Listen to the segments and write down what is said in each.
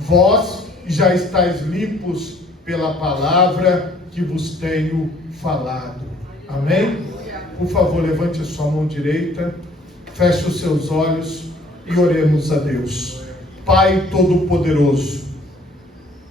vós já estáis limpos pela palavra que vos tenho falado. Amém? Por favor, levante a sua mão direita, feche os seus olhos e oremos a Deus. Pai Todo-Poderoso,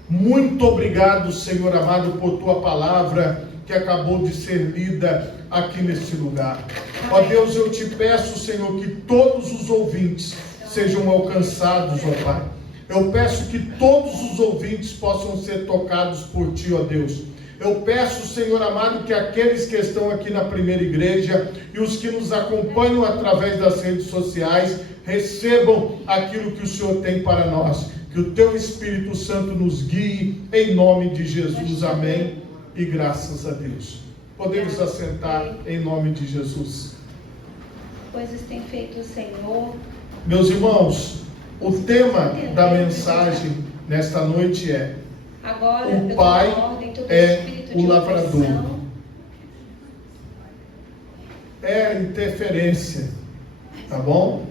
muito obrigado, Senhor amado, por tua palavra que acabou de ser lida aqui neste lugar. Ó Deus, eu te peço, Senhor, que todos os ouvintes sejam alcançados, ó Pai. Eu peço que todos os ouvintes possam ser tocados por Ti, ó Deus. Eu peço, Senhor amado, que aqueles que estão aqui na primeira igreja e os que nos acompanham através das redes sociais recebam aquilo que o Senhor tem para nós. Que o Teu Espírito Santo nos guie, em nome de Jesus. Amém. E graças a Deus. Podemos assentar em nome de Jesus. Coisas tem feito o Senhor. Meus irmãos, o tema da mensagem nesta noite é: agora, o Pai é o lavrador. É interferência, tá bom?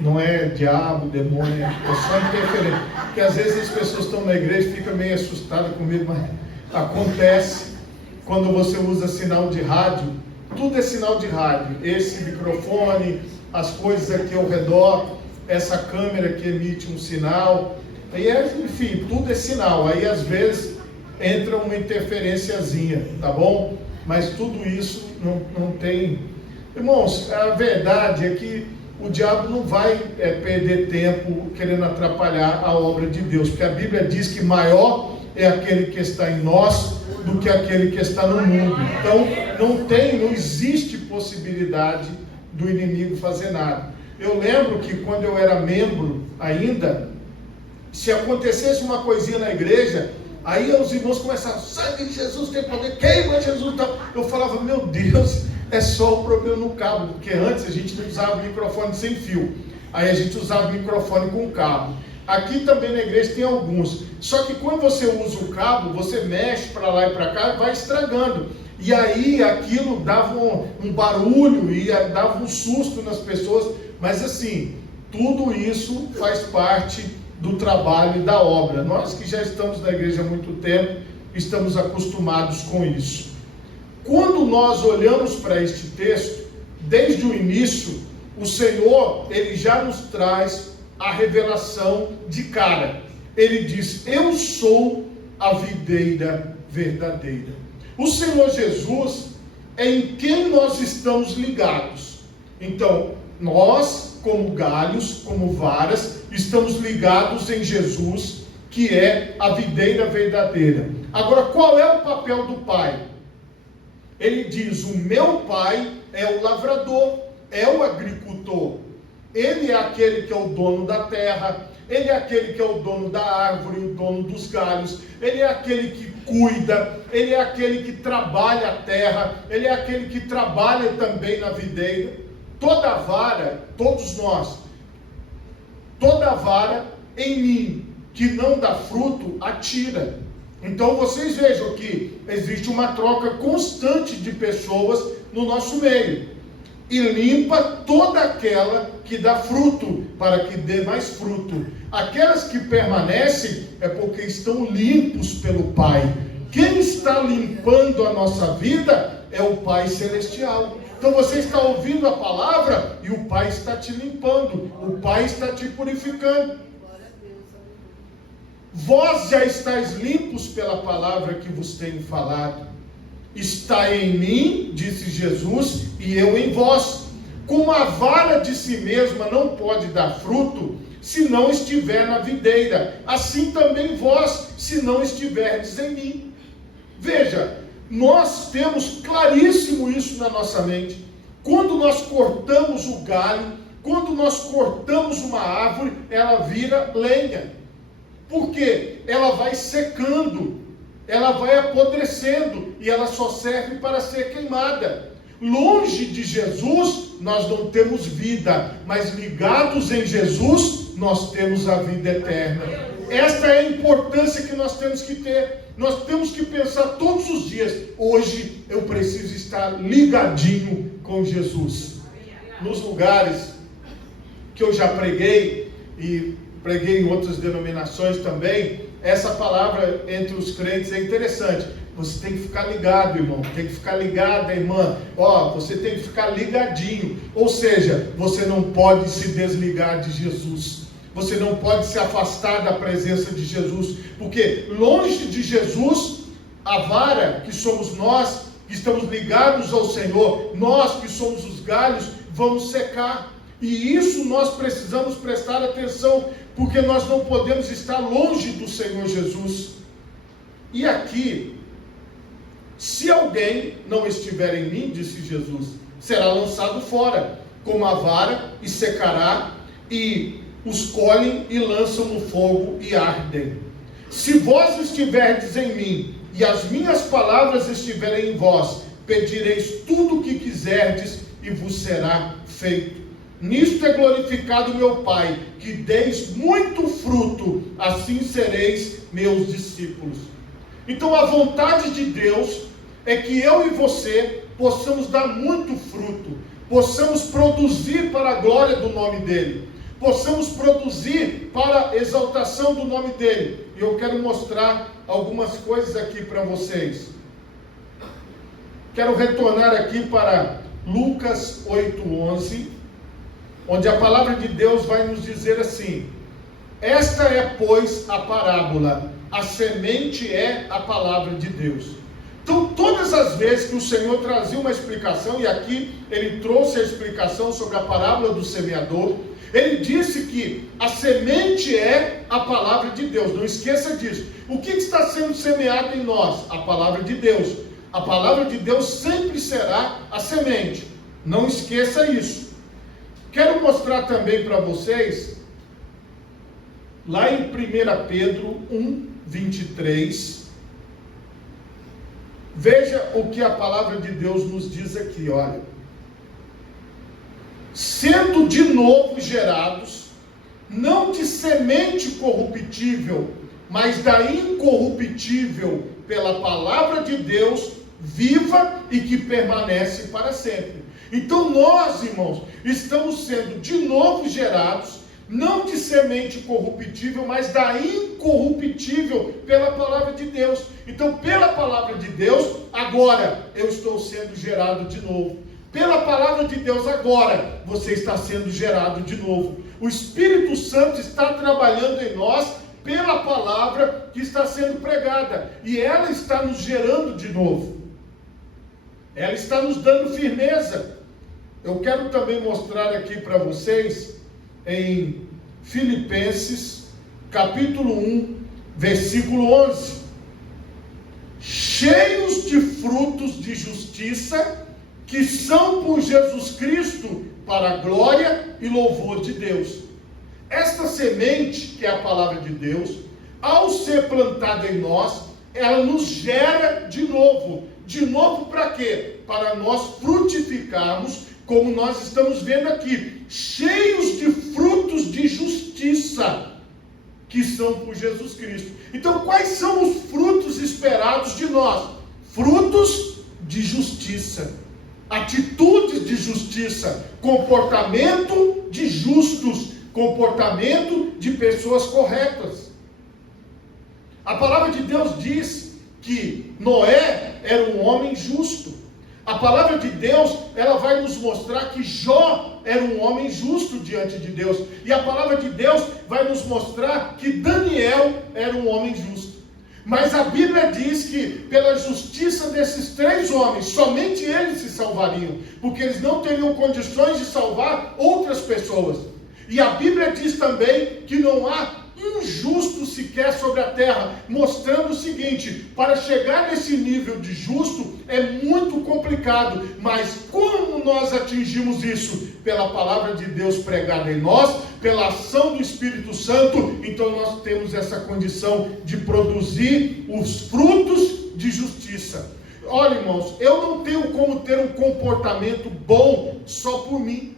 Não é diabo, demônio, é só interferência. Porque às vezes as pessoas estão na igreja e ficam meio assustadas comigo, mas acontece quando você usa sinal de rádio. Tudo é sinal de rádio. Esse microfone, as coisas aqui ao redor, essa câmera que emite um sinal. Aí, enfim, tudo é sinal. Aí às vezes entra uma interferenciazinha, tá bom? Mas tudo isso não tem. Irmãos, a verdade é que o diabo não vai perder tempo querendo atrapalhar a obra de Deus, porque a Bíblia diz que maior é aquele que está em nós do que aquele que está no mundo. Então não existe possibilidade do inimigo fazer nada. Eu lembro que quando eu era membro ainda, se acontecesse uma coisinha na igreja, aí os irmãos começavam: sangue de Jesus tem poder, queima Jesus. Eu falava: meu Deus, é só o problema no cabo, porque antes a gente não usava microfone sem fio, aí a gente usava microfone com cabo. Aqui também na igreja tem alguns, só que quando você usa o cabo, você mexe para lá e para cá e vai estragando, e aí aquilo dava um barulho e dava um susto nas pessoas. Mas assim, tudo isso faz parte do trabalho e da obra. Nós que já estamos na igreja há muito tempo, estamos acostumados com isso. Quando nós olhamos para este texto, desde o início, o Senhor, Ele já nos traz a revelação de cara. Ele diz: eu sou a videira verdadeira. O Senhor Jesus é em quem nós estamos ligados. Então, nós, como galhos, como varas, estamos ligados em Jesus, que é a videira verdadeira. Agora, qual é o papel do Pai? Ele diz: o meu Pai é o lavrador, é o agricultor. Ele é aquele que é o dono da terra, ele é aquele que é o dono da árvore, o dono dos galhos, ele é aquele que cuida, ele é aquele que trabalha a terra, ele é aquele que trabalha também na videira. Toda vara, todos nós, toda vara em mim que não dá fruto, atira. Então vocês vejam que existe uma troca constante de pessoas no nosso meio. E limpa toda aquela que dá fruto, para que dê mais fruto. Aquelas que permanecem é porque estão limpos pelo Pai. Quem está limpando a nossa vida é o Pai Celestial. Então você está ouvindo a palavra e o Pai está te limpando, o Pai está te purificando. Vós já estáis limpos pela palavra que vos tenho falado. Está em mim, disse Jesus, e eu em vós. Como a vara de si mesma não pode dar fruto, se não estiver na videira, assim também vós, se não estiverdes em mim. Veja, nós temos claríssimo isso na nossa mente. Quando nós cortamos o galho, quando nós cortamos uma árvore, ela vira lenha. Por quê? Ela vai secando, ela vai apodrecendo e ela só serve para ser queimada. Longe de Jesus, nós não temos vida, mas ligados em Jesus, nós temos a vida eterna. Esta é a importância que nós temos que ter. Nós temos que pensar todos os dias: hoje eu preciso estar ligadinho com Jesus. Nos lugares que eu já preguei, e preguei em outras denominações também, essa palavra entre os crentes é interessante. Você tem que ficar ligado, irmão, tem que ficar ligada, irmã. Você tem que ficar ligadinho. Ou seja, você não pode se desligar de Jesus. Você não pode se afastar da presença de Jesus, porque longe de Jesus, a vara que somos nós, que estamos ligados ao Senhor, nós que somos os galhos, vamos secar. E isso nós precisamos prestar atenção, porque nós não podemos estar longe do Senhor Jesus. E aqui, se alguém não estiver em mim, disse Jesus, será lançado fora, como a vara, e secará, e os colhem e lançam no fogo e ardem. Se vós estiverdes em mim, e as minhas palavras estiverem em vós, pedireis tudo o que quiserdes, e vos será feito. Nisto é glorificado meu Pai, que deis muito fruto, assim sereis meus discípulos. Então a vontade de Deus é que eu e você possamos dar muito fruto, possamos produzir para a glória do nome dEle, possamos produzir para a exaltação do nome dEle. E eu quero mostrar algumas coisas aqui para vocês. Quero retornar aqui para Lucas 8:11, onde a palavra de Deus vai nos dizer assim: esta é, pois, a parábola, a semente é a palavra de Deus. Então, todas as vezes que o Senhor trazia uma explicação, e aqui ele trouxe a explicação sobre a parábola do semeador, ele disse que a semente é a palavra de Deus. Não esqueça disso. O que está sendo semeado em nós? A palavra de Deus. A palavra de Deus sempre será a semente. Não esqueça isso. Quero mostrar também para vocês, lá em 1 Pedro 1:23, veja o que a palavra de Deus nos diz aqui, olha. Sendo de novo gerados, não de semente corruptível, mas da incorruptível, pela palavra de Deus, viva e que permanece para sempre. Então nós, irmãos, estamos sendo de novo gerados, não de semente corruptível, mas da incorruptível pela palavra de Deus. Então, pela palavra de Deus, agora eu estou sendo gerado de novo. Pela palavra de Deus, agora você está sendo gerado de novo. O Espírito Santo está trabalhando em nós pela palavra que está sendo pregada, e ela está nos gerando de novo. Ela está nos dando firmeza. Eu quero também mostrar aqui para vocês em Filipenses, capítulo 1, versículo 11. Cheios de frutos de justiça, que são por Jesus Cristo, para a glória e louvor de Deus. Esta semente, que é a palavra de Deus, ao ser plantada em nós, ela nos gera de novo. De novo para quê? Para nós frutificarmos, como nós estamos vendo aqui, cheios de frutos de justiça, que são por Jesus Cristo. Então, quais são os frutos esperados de nós? Frutos de justiça, atitudes de justiça, comportamento de justos, comportamento de pessoas corretas. A palavra de Deus diz que Noé era um homem justo. A palavra de Deus, ela vai nos mostrar que Jó era um homem justo diante de Deus. E a palavra de Deus vai nos mostrar que Daniel era um homem justo. Mas a Bíblia diz que pela justiça desses três homens, somente eles se salvariam, porque eles não teriam condições de salvar outras pessoas. E a Bíblia diz também que não há um justo sequer sobre a terra, mostrando o seguinte: para chegar nesse nível de justo é muito complicado, mas como nós atingimos isso? Pela palavra de Deus pregada em nós, pela ação do Espírito Santo. Então nós temos essa condição de produzir os frutos de justiça. Olha, irmãos, eu não tenho como ter um comportamento bom só por mim.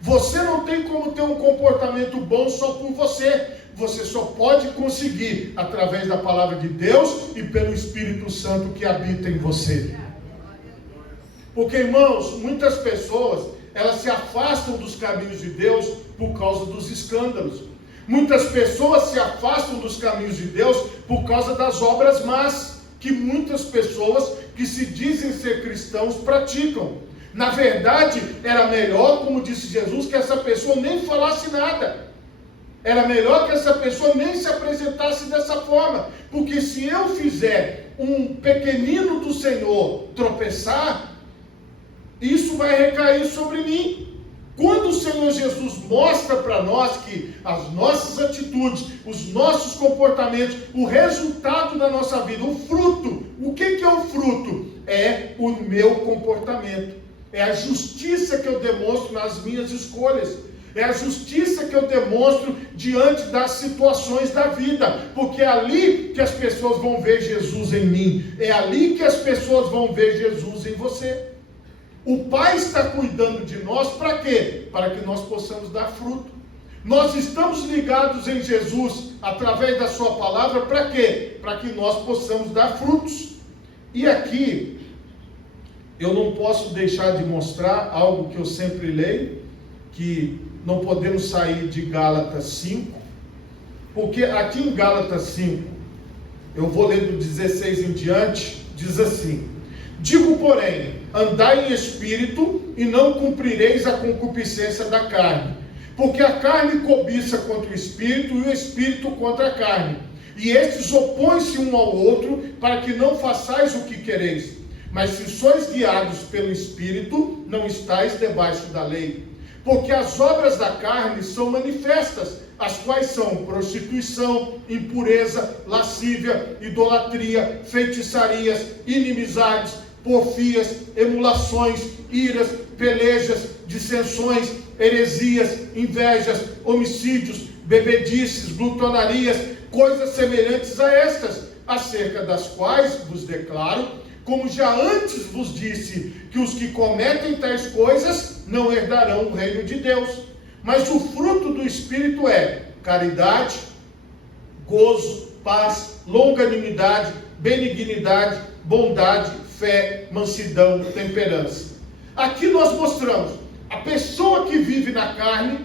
Você não tem como ter um comportamento bom só por você. Você só pode conseguir através da palavra de Deus e pelo Espírito Santo que habita em você. Porque, irmãos, muitas pessoas, elas se afastam dos caminhos de Deus por causa dos escândalos. Muitas pessoas se afastam dos caminhos de Deus por causa das obras más que muitas pessoas que se dizem ser cristãos praticam. Na verdade, era melhor, como disse Jesus, que essa pessoa nem falasse nada. Era melhor que essa pessoa nem se apresentasse dessa forma. Porque se eu fizer um pequenino do Senhor tropeçar, isso vai recair sobre mim. Quando o Senhor Jesus mostra para nós que as nossas atitudes, os nossos comportamentos, o resultado da nossa vida, o fruto, o que é o fruto? É o meu comportamento, é a justiça que eu demonstro nas minhas escolhas, é a justiça que eu demonstro diante das situações da vida, porque é ali que as pessoas vão ver Jesus em mim, é ali que as pessoas vão ver Jesus em você. O Pai está cuidando de nós para quê? Para que nós possamos dar fruto. Nós estamos ligados em Jesus através da sua palavra para quê? Para que nós possamos dar frutos. E aqui, eu não posso deixar de mostrar algo que eu sempre leio, que não podemos sair de Gálatas 5, porque aqui em Gálatas 5, eu vou ler do 16 em diante, diz assim: digo, porém, andai em espírito e não cumprireis a concupiscência da carne, porque a carne cobiça contra o espírito e o espírito contra a carne, e estes opõem-se um ao outro para que não façais o que quereis. Mas se sois guiados pelo espírito, não estáis debaixo da lei. Porque as obras da carne são manifestas, as quais são prostituição, impureza, lascívia, idolatria, feitiçarias, inimizades, porfias, emulações, iras, pelejas, dissensões, heresias, invejas, homicídios, bebedices, glutonarias, coisas semelhantes a estas, acerca das quais vos declaro, como já antes vos disse, que os que cometem tais coisas não herdarão o reino de Deus. Mas o fruto do Espírito é caridade, gozo, paz, longanimidade, benignidade, bondade, fé, mansidão, temperança. Aqui nós mostramos, a pessoa que vive na carne,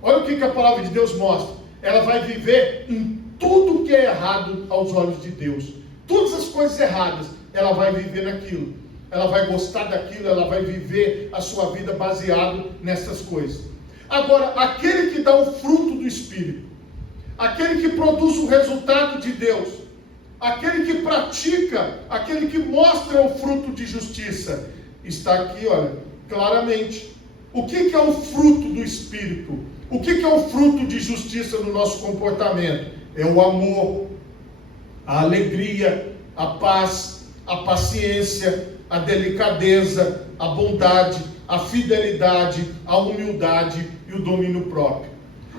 olha o que a palavra de Deus mostra, ela vai viver em tudo que é errado aos olhos de Deus. Todas as coisas erradas, ela vai viver naquilo. Ela vai gostar daquilo, ela vai viver a sua vida baseado nessas coisas. Agora, aquele que dá o fruto do Espírito, aquele que produz o resultado de Deus, aquele que pratica, aquele que mostra o fruto de justiça, está aqui, olha, claramente. O que é o fruto do Espírito? O que é o fruto de justiça no nosso comportamento? É o amor, a alegria, a paz, a paciência, a delicadeza, a bondade, a fidelidade, a humildade e o domínio próprio.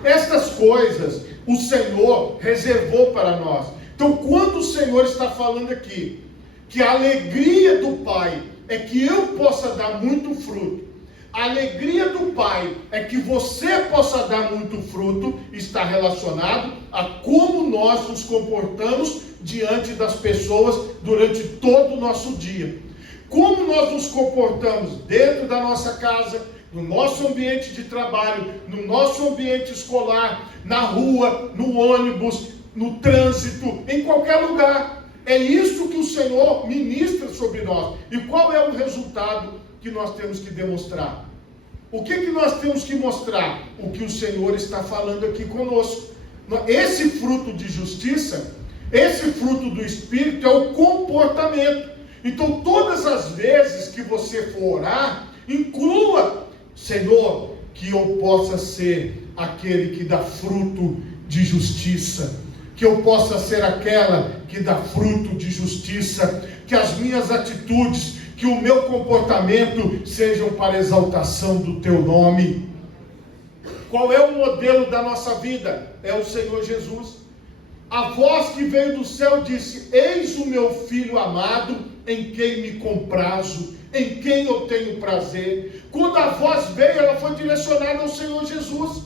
Estas coisas o Senhor reservou para nós. Então, quando o Senhor está falando aqui, que a alegria do Pai é que eu possa dar muito fruto, a alegria do Pai é que você possa dar muito fruto, está relacionado a como nós nos comportamos diante das pessoas durante todo o nosso dia. Como nós nos comportamos dentro da nossa casa, no nosso ambiente de trabalho, no nosso ambiente escolar, na rua, no ônibus, no trânsito, em qualquer lugar. É isso que o Senhor ministra sobre nós. E qual é o resultado que nós temos que demonstrar? O que nós temos que mostrar? O que o Senhor está falando aqui conosco. Esse fruto de justiça, esse fruto do Espírito é o comportamento. Então, todas as vezes que você for orar, inclua: Senhor, que eu possa ser aquele que dá fruto de justiça, que eu possa ser aquela que dá fruto de justiça, que as minhas atitudes, que o meu comportamento sejam para exaltação do teu nome. Qual é o modelo da nossa vida? É o Senhor Jesus. A voz que veio do céu disse: eis o meu filho amado, em quem me comprazo, em quem eu tenho prazer. Quando a voz veio, ela foi direcionada ao Senhor Jesus.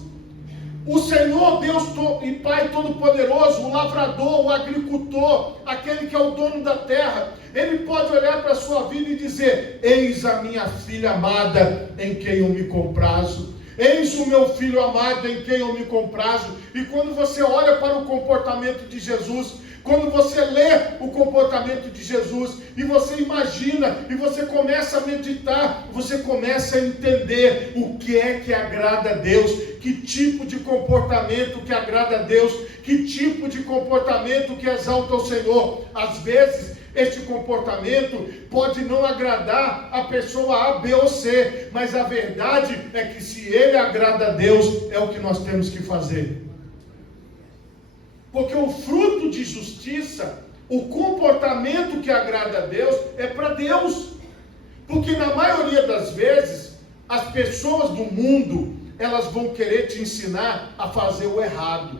O Senhor Deus e Pai Todo-Poderoso, o lavrador, o agricultor, aquele que é o dono da terra, ele pode olhar para a sua vida e dizer: eis a minha filha amada, em quem eu me comprazo. Eis o meu filho amado em quem eu me comprazo. E quando você olha para o comportamento de Jesus, quando você lê o comportamento de Jesus, e você imagina, e você começa a meditar, você começa a entender o que é que agrada a Deus, que tipo de comportamento que agrada a Deus, que tipo de comportamento que exalta o Senhor. Às vezes, este comportamento pode não agradar a pessoa A, B ou C, mas a verdade é que se ele agrada a Deus, é o que nós temos que fazer. Porque o fruto de justiça, o comportamento que agrada a Deus, é para Deus. Porque na maioria das vezes, as pessoas do mundo, elas vão querer te ensinar a fazer o errado.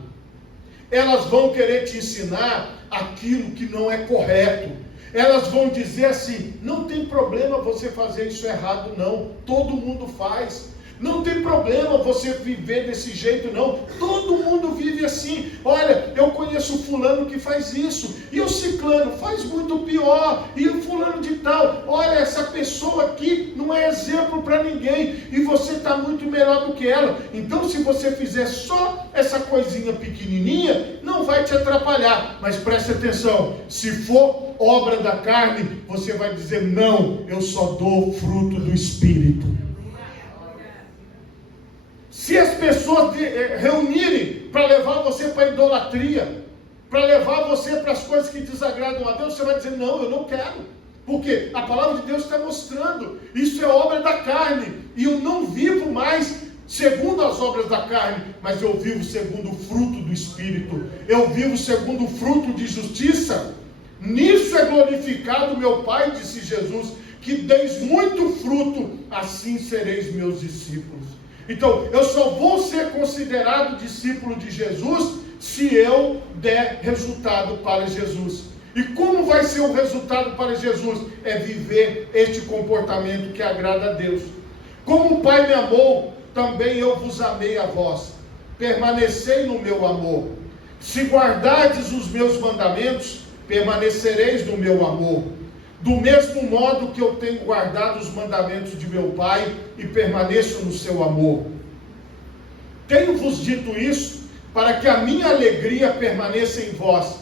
Elas vão querer te ensinar aquilo que não é correto. Elas vão dizer assim: não tem problema você fazer isso errado não, todo mundo faz. Não tem problema você viver desse jeito não, todo mundo vive assim. Olha, eu conheço fulano que faz isso, e o ciclano faz muito pior, e o fulano de tal, olha, essa pessoa aqui não é exemplo para ninguém, e você está muito melhor do que ela. Então se você fizer só essa coisinha pequenininha, não vai te atrapalhar. Mas preste atenção, se for obra da carne, você vai dizer: não, eu só dou fruto do Espírito. Se as pessoas reunirem para levar você para a idolatria, para levar você para as coisas que desagradam a Deus, você vai dizer: não, eu não quero. Porque a palavra de Deus está mostrando, isso é obra da carne, e eu não vivo mais segundo as obras da carne, mas eu vivo segundo o fruto do Espírito, eu vivo segundo o fruto de justiça. Nisso é glorificado meu Pai, disse Jesus, que deis muito fruto, assim sereis meus discípulos. Então, eu só vou ser considerado discípulo de Jesus se eu der resultado para Jesus. E como vai ser o resultado para Jesus? É viver este comportamento que agrada a Deus. Como o Pai me amou, também eu vos amei a vós. Permanecei no meu amor. Se guardardes os meus mandamentos, permanecereis no meu amor. Do mesmo modo que eu tenho guardado os mandamentos de meu Pai e permaneço no seu amor. Tenho-vos dito isso para que a minha alegria permaneça em vós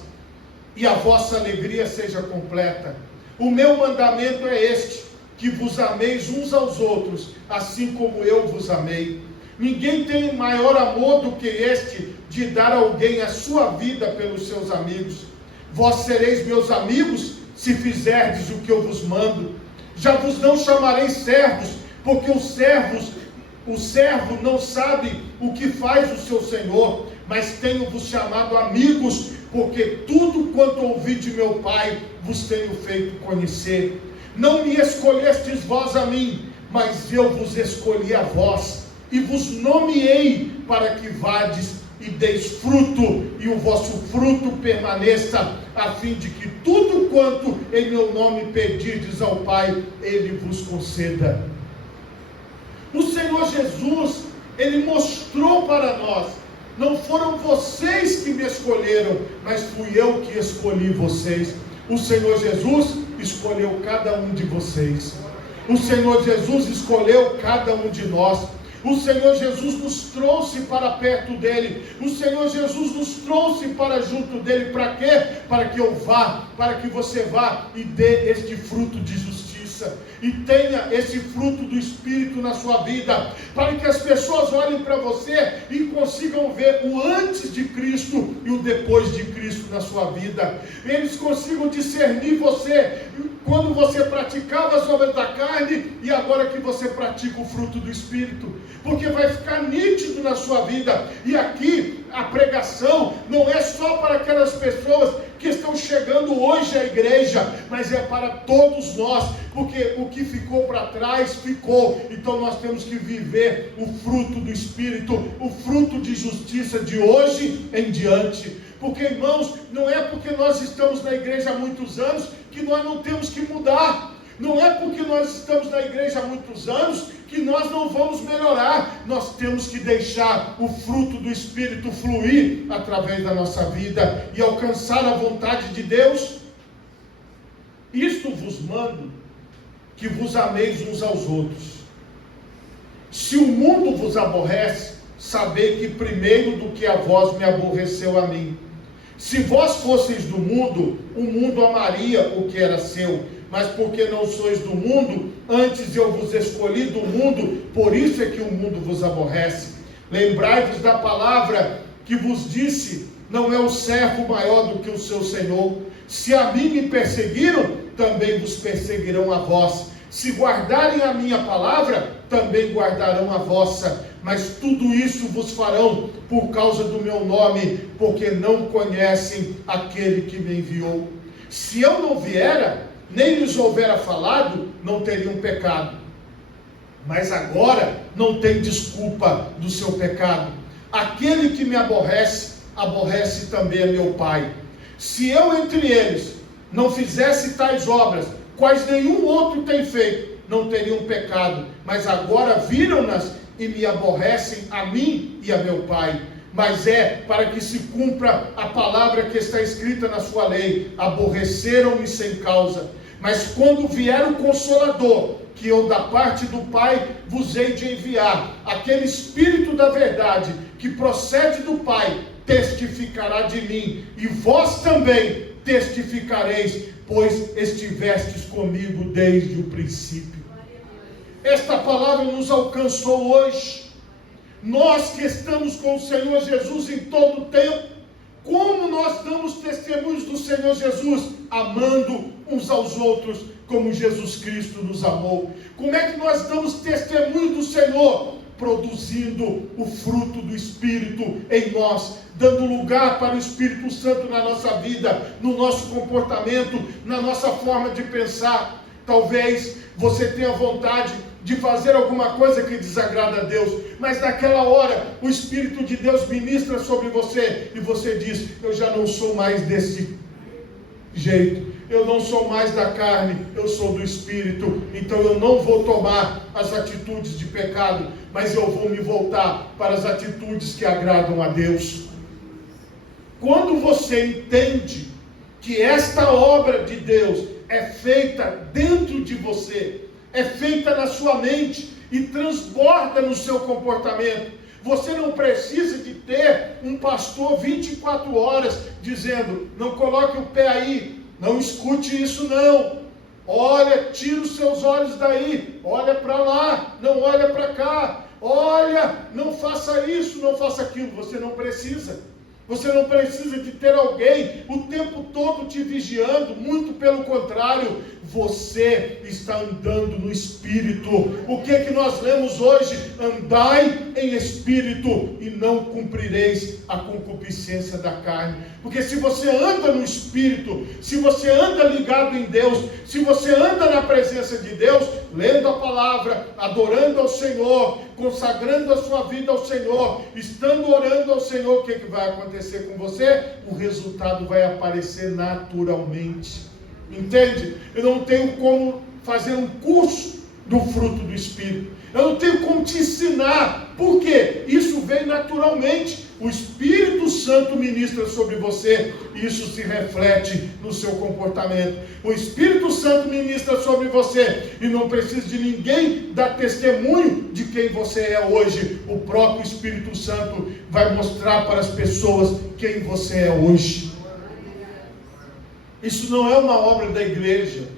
e a vossa alegria seja completa. O meu mandamento é este, que vos ameis uns aos outros, assim como eu vos amei. Ninguém tem maior amor do que este, de dar a alguém a sua vida pelos seus amigos. Vós sereis meus amigos, se fizerdes o que eu vos mando. Já vos não chamarei servos, porque o servo não sabe o que faz o seu senhor, mas tenho-vos chamado amigos, porque tudo quanto ouvi de meu Pai vos tenho feito conhecer. Não me escolhestes vós a mim, mas eu vos escolhi a vós, e vos nomeei para que vades e deis fruto, e o vosso fruto permaneça, a fim de que tudo quanto em meu nome pedirdes ao Pai, Ele vos conceda. O Senhor Jesus, Ele mostrou para nós: não foram vocês que me escolheram, mas fui eu que escolhi vocês. O Senhor Jesus escolheu cada um de vocês. O Senhor Jesus escolheu cada um de nós. O Senhor Jesus nos trouxe para perto dEle. O Senhor Jesus nos trouxe para junto dEle. Para quê? Para que eu vá, para que você vá e dê este fruto de justiça, e tenha esse fruto do Espírito na sua vida, para que as pessoas olhem para você e consigam ver o antes de Cristo e o depois de Cristo na sua vida. Eles consigam discernir você, quando você praticava as obras da carne, e agora que você pratica o fruto do Espírito, porque vai ficar nítido na sua vida. E aqui a pregação não é só para aquelas pessoas que estão chegando hoje à igreja, mas é para todos nós, porque o que ficou para trás, ficou. Então nós temos que viver o fruto do Espírito, o fruto de justiça de hoje em diante. Porque, irmãos, não é porque nós estamos na igreja há muitos anos que nós não temos que mudar. Não é porque nós estamos na igreja há muitos anos que nós não vamos melhorar. Nós temos que deixar o fruto do Espírito fluir através da nossa vida e alcançar a vontade de Deus. Isto vos mando, que vos ameis uns aos outros. Se o mundo vos aborrece, sabei que primeiro do que a vós me aborreceu a mim. Se vós fosseis do mundo, o mundo amaria o que era seu, mas porque não sois do mundo, antes eu vos escolhi do mundo, por isso é que o mundo vos aborrece. Lembrai-vos da palavra que vos disse, não é o servo maior do que o seu senhor. Se a mim me perseguiram, também vos perseguirão a vós. Se guardarem a minha palavra, também guardarão a vossa. Mas tudo isso vos farão por causa do meu nome, porque não conhecem aquele que me enviou. Se eu não viera, nem lhes houvera falado, não teriam pecado. Mas agora não tem desculpa do seu pecado. Aquele que me aborrece, aborrece também a meu Pai. Se eu entre eles não fizesse tais obras, quais nenhum outro tem feito, não teriam pecado. Mas agora viram-nas e me aborrecem a mim e a meu Pai. Mas é para que se cumpra a palavra que está escrita na sua lei: aborreceram-me sem causa. Mas quando vier o Consolador, que eu da parte do Pai vos hei de enviar, aquele Espírito da verdade, que procede do Pai, testificará de mim, e vós também testificareis, pois estivestes comigo desde o princípio. Esta palavra nos alcançou hoje. Nós que estamos com o Senhor Jesus em todo o tempo, como nós damos testemunhos do Senhor Jesus? Amando uns aos outros, como Jesus Cristo nos amou. Como é que nós damos testemunho do Senhor? Produzindo o fruto do Espírito em nós, dando lugar para o Espírito Santo na nossa vida, no nosso comportamento, na nossa forma de pensar. Talvez você tenha vontade de fazer alguma coisa que desagrada a Deus, mas naquela hora o Espírito de Deus ministra sobre você e você diz: eu já não sou mais desse jeito, eu não sou mais da carne, eu sou do Espírito, então eu não vou tomar as atitudes de pecado, mas eu vou me voltar para as atitudes que agradam a Deus. Quando você entende que esta obra de Deus é feita dentro de você, é feita na sua mente e transborda no seu comportamento, você não precisa de ter um pastor 24 horas dizendo: não coloque o pé aí, não escute isso não, olha, tira os seus olhos daí, olha para lá, não olha para cá, olha, não faça isso, não faça aquilo. Você não precisa. Você não precisa de ter alguém o tempo todo te vigiando, muito pelo contrário, você está andando no Espírito. O que é que nós lemos hoje? Andai em Espírito e não cumprireis a concupiscência da carne. Porque se você anda no Espírito, se você anda ligado em Deus, se você anda na presença de Deus, lendo a palavra, adorando ao Senhor, consagrando a sua vida ao Senhor, estando orando ao Senhor, o que vai acontecer com você? O resultado vai aparecer naturalmente. Entende? Eu não tenho como fazer um curso do fruto do Espírito. Eu não tenho como te ensinar. Por quê? Isso vem naturalmente. O Espírito Santo ministra sobre você e isso se reflete no seu comportamento. O Espírito Santo ministra sobre você e não precisa de ninguém dar testemunho de quem você é hoje. O próprio Espírito Santo vai mostrar para as pessoas quem você é hoje. Isso não é uma obra da igreja.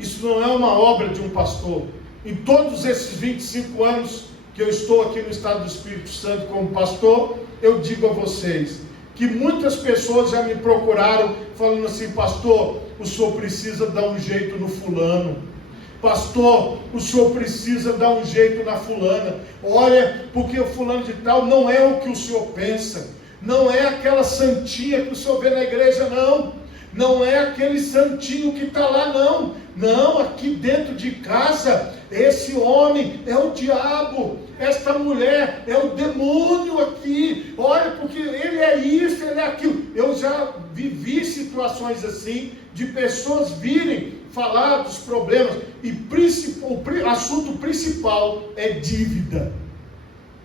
Isso não é uma obra de um pastor. Em todos esses 25 anos que eu estou aqui no estado do Espírito Santo como pastor, eu digo a vocês que muitas pessoas já me procuraram falando assim: pastor, o senhor precisa dar um jeito no fulano. Pastor, o senhor precisa dar um jeito na fulana. Olha, porque o fulano de tal não é o que o senhor pensa. Não é aquela santinha que o senhor vê na igreja, não. Não é aquele santinho que está lá, não. Não, aqui dentro de casa, esse homem é o diabo, esta mulher é o demônio aqui. Olha, porque ele é isso, ele é aquilo. Eu já vivi situações assim, de pessoas virem falar dos problemas, e o assunto principal é dívida,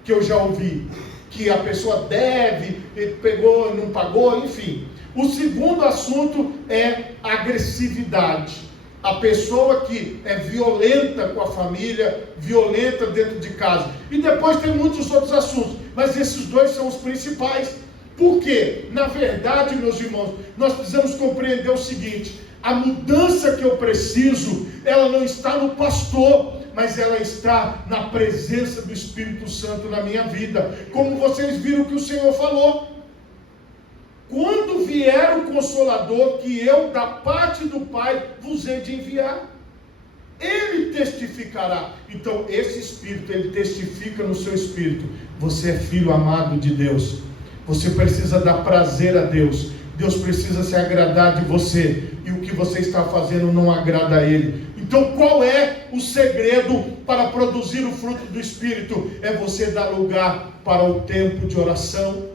que eu já ouvi, que a pessoa deve, pegou, não pagou, enfim. O segundo assunto é agressividade. A pessoa que é violenta com a família, violenta dentro de casa. E depois tem muitos outros assuntos, mas esses dois são os principais. Por quê? Na verdade, meus irmãos, nós precisamos compreender o seguinte: a mudança que eu preciso, ela não está no pastor, mas ela está na presença do Espírito Santo na minha vida. Como vocês viram que o Senhor falou: quando vier o Consolador, que eu, da parte do Pai, vos hei de enviar, Ele testificará. Então, esse Espírito, Ele testifica no seu Espírito: você é filho amado de Deus. Você precisa dar prazer a Deus. Deus precisa se agradar de você. E o que você está fazendo não agrada a Ele. Então, qual é o segredo para produzir o fruto do Espírito? É você dar lugar para o tempo de oração,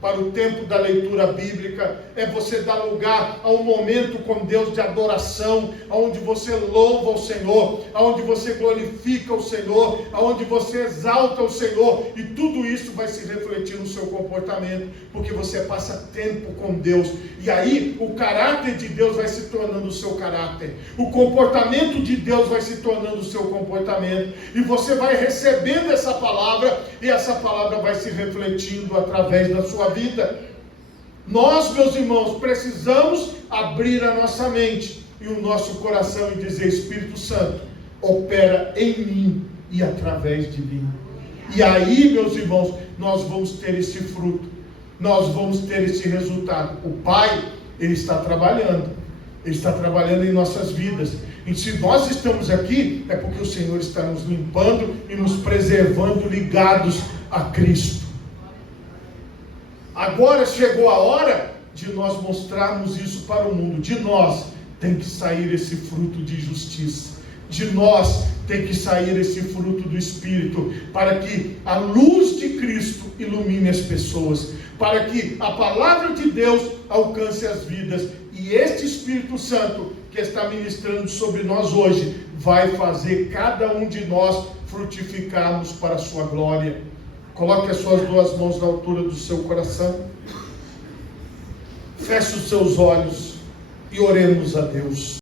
para o tempo da leitura bíblica. É você dar lugar a um momento com Deus de adoração, onde você louva o Senhor, onde você glorifica o Senhor, onde você exalta o Senhor, e tudo isso vai se refletir no seu comportamento, porque você passa tempo com Deus, e aí o caráter de Deus vai se tornando o seu caráter, o comportamento de Deus vai se tornando o seu comportamento, e você vai recebendo essa palavra, e essa palavra vai se refletindo através da sua vida. Nós, meus irmãos, precisamos abrir a nossa mente e o nosso coração e dizer: Espírito Santo, opera em mim e através de mim. E aí, meus irmãos, nós vamos ter esse fruto, nós vamos ter esse resultado. O Pai, Ele está trabalhando em nossas vidas. E se nós estamos aqui, é porque o Senhor está nos limpando e nos preservando ligados a Cristo. Agora chegou a hora de nós mostrarmos isso para o mundo. De nós tem que sair esse fruto de justiça. De nós tem que sair esse fruto do Espírito, para que a luz de Cristo ilumine as pessoas, para que a palavra de Deus alcance as vidas. E este Espírito Santo que está ministrando sobre nós hoje vai fazer cada um de nós frutificarmos para a sua glória. Coloque as suas duas mãos na altura do seu coração. Feche os seus olhos e oremos a Deus.